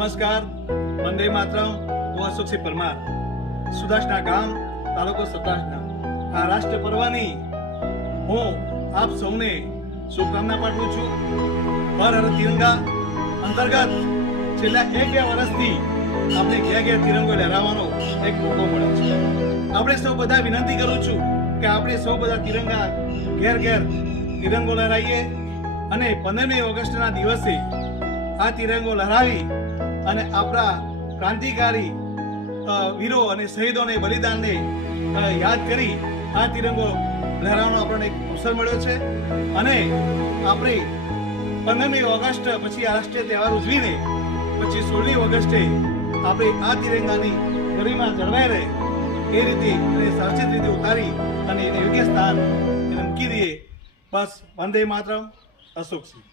નમસ્કાર, વંદે માતરમ. હું અશોકસિંહ પરમાર, સુદાસના ગામ, તાલુકો સતાસના. આ રાષ્ટ્ર પર્વની હું આપ સૌને શુભકામના પાઠવું છું. હર હર તિરંગા અંતર્ગત છેલ્લા 1-2 વર્ષથી આપણે ઘેર ઘેર તિરંગો લહેરાવવાનો એક મોકો મળ્યો છે. આપણે સૌ બધા વિનંતી કરું છું કે આપણે સૌ બધા તિરંગા ઘેર ઘેર તિરંગો લહેરાઈએ અને 15મી ઓગસ્ટના દિવસે આ તિરંગો લહેરાવી અને આપણા ક્રાંતિકારી વીરો અને શહીદોને બલિદાનને યાદ કરી આ તિરંગો લહેરાવવાનો આપણને એક અવસર મળ્યો છે. અને આપણે 15મી ઓગસ્ટ પછી આ રાષ્ટ્રીય તહેવાર ઉજવીને પછી 16મી ઓગસ્ટે આપણે આ તિરંગાની ગરિમા જળવાઈ રહે એ રીતે એને સાવચેત રીતે ઉતારી અને એને યોગ્ય સ્થાન એને મૂકી દઈએ. બસ, વંદે માતરમ. અશોકસિંહ.